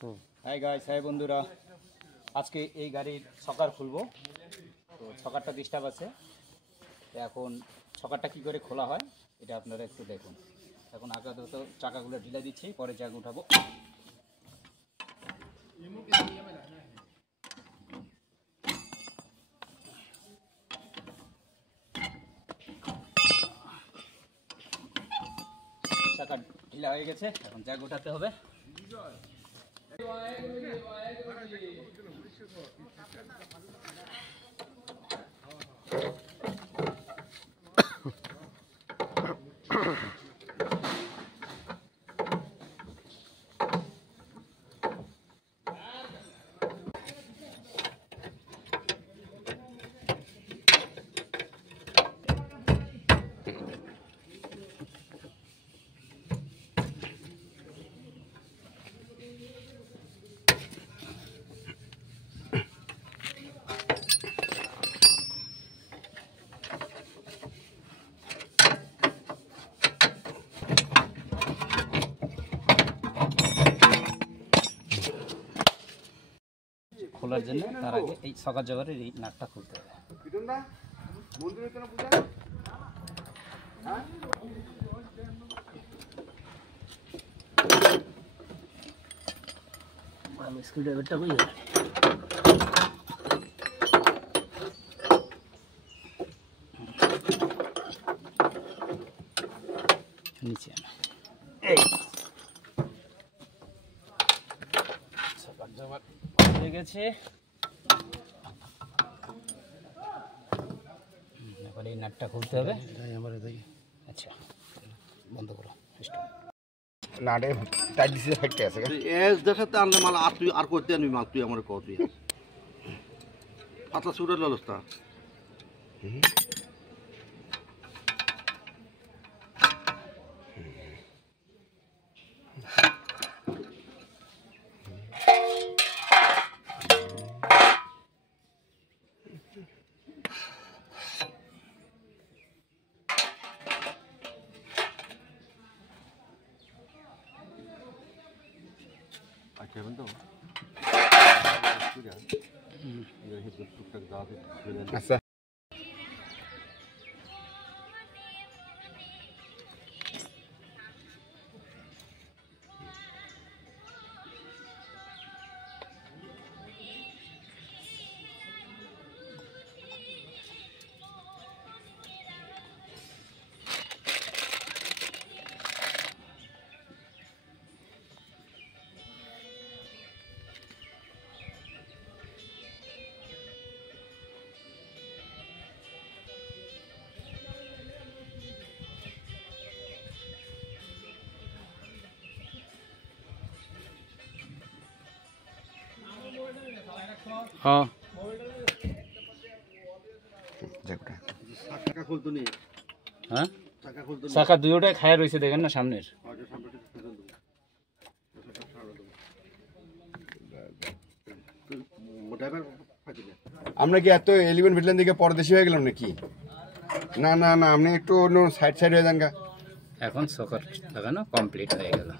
Hi guys, high বন্ধুরা, আজকে এই গাড়ির ছকার খুলবো। তো ছকারটা ডিস্টার্ব আছে, এখন ছকারটা কি করে খোলা হয় এটা আপনারা একটু দেখুন। এখন আপাতত চাকাগুলো ঢিলা দিচ্ছি, পরে জ্যাক উঠাবো। চাকা ঢিলা হয়ে গেছে, এখন জ্যাক উঠাতে হবে। খোলার জন্য তার আগে এই socerJavar-এর এই নাটটা খুলতে হবে। স্ক্রুড্রাইভারটা কই গেল? নিচে এই socerJavar হয়ে গেছে। এবার এই নাটটা খুলতে হবে। আচ্ছা, বন্ধ করো। নাটে টাইট দিছে ফাইটে আছে এস দেখাতে আনলে মাল আর তুই আর করতে আনবি মাল তুই আমার কত তুই পাতলা সুরের ললস্তা আচ্ছা হ্যাঁ, চাকা খুলতো নি হ্যাঁ চাকা খুলতো চাকা দুটোটাই খায়া রয়েছে, দেখেন না সামনের। আমরা কি এত এলিভেন ভিটলেন দিকে পরদেশি হয়ে গেলাম নাকি? না না না, আপনি একটু অন্য সাইড হয়ে যান গা। এখন ছকার লাগানো কমপ্লিট হয়ে গেল।